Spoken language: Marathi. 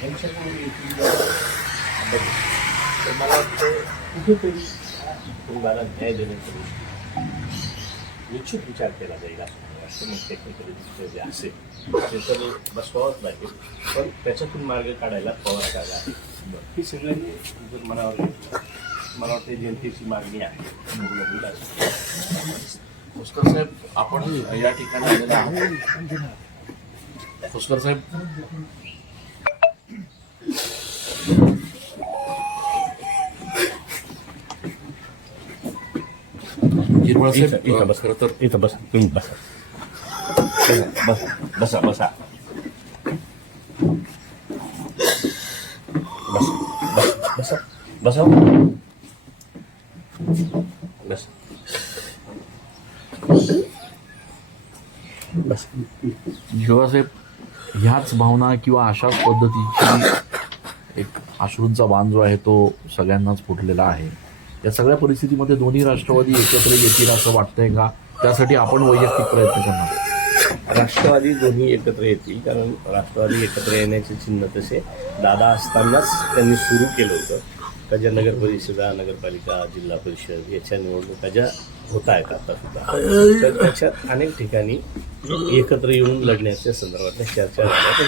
तर मला वाटतं कुठेतरी कुटुंबाला न्याय देण्यासाठी निश्चित विचार केला जाईल असं मग टेक्निकली जे असेल ते तर बसवावंच लागेल, पण त्याच्यातून मार्ग काढायला पवार जागा आहे. ही सगळ्यांनी जर मनावर घेतलं, मला वाटतं जनतेची मागणी आहे पूर्ण पुष्कर साहेब, आपण या ठिकाणी आलेला आहोत. पुष्कर साहेब, गिरवाळ साहेब, बस खरं तर इथं बसा, तुम्ही बसा बसा बसा बसा बसा बस बस. गिरवाळ ह्याच भावना किंवा अशाच पद्धतीची एक अश्रूंचा बाण जो आहे तो सगळ्यांनाच फुटलेला आहे. या सगळ्या परिस्थितीमध्ये दोन्ही राष्ट्रवादी एकत्र येतील असं वाटतंय का? त्यासाठी आपण वैयक्तिक प्रयत्न करणार. राष्ट्रवादी दोन्ही एकत्र येतील, कारण राष्ट्रवादी एकत्र येण्याचे चिन्ह तसे दादा असतानाच त्यांनी सुरू केलं होतं. ज्या नगर परिषदा, नगरपालिका, जिल्हा परिषद याच्या निवडणुका ज्या होत आहेत आता सुद्धा, तर त्याच्यात अनेक ठिकाणी एकत्र येऊन लढण्याच्या संदर्भातल्या चर्चा झाल्या, पण